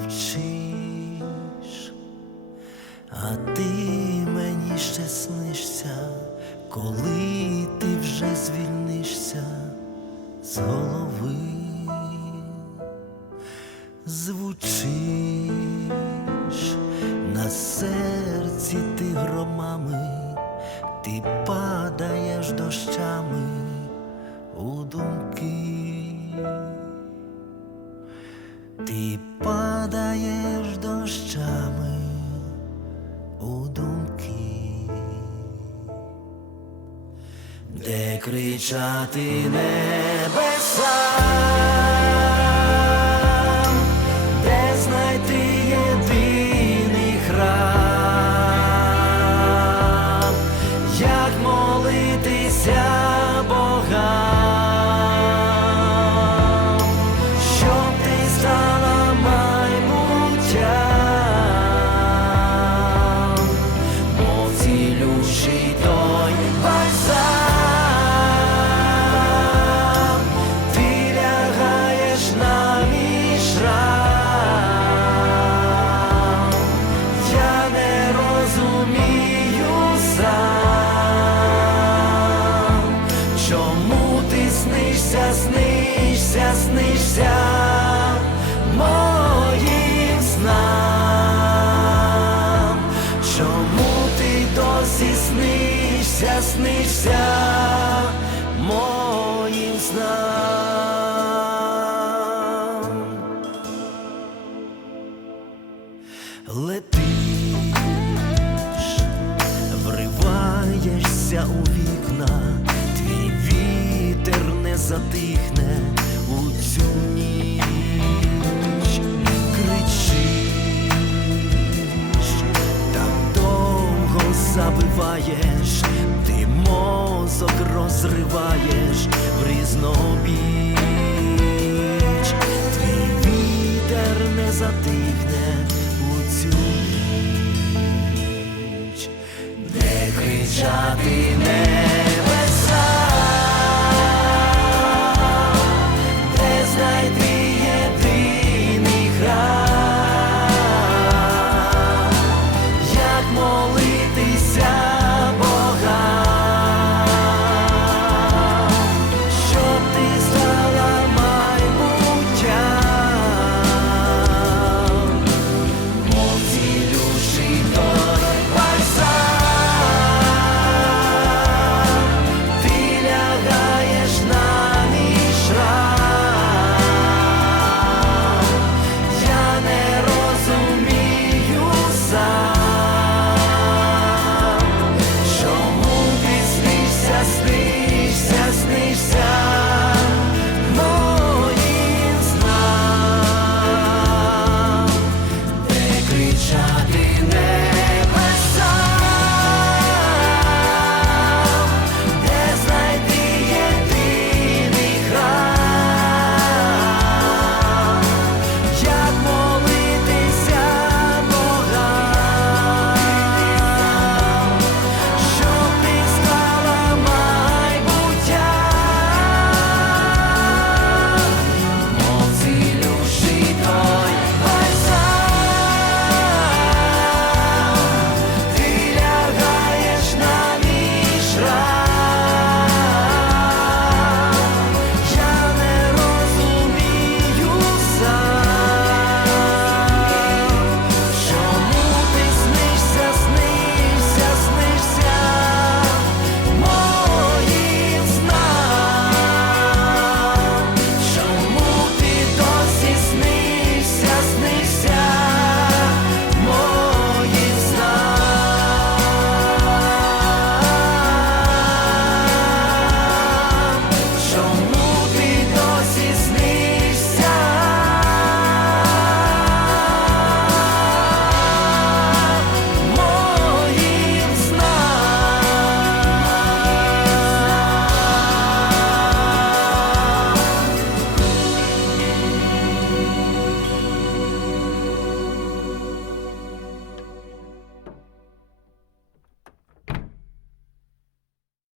мовчиш, а ти мені ще снишся, коли ти вже звільнишся з голови, звучиш на серці ти громами, ти падаєш дощами у думки. Ти падаєш дощами у думки, де кричати небеса, снишся, снишся моїм снам. Летиш, вриваєшся у вікна, твій вітер не затихне розриваєш в різнобіч, твій вітер не затихне у цю ніч, не кричати.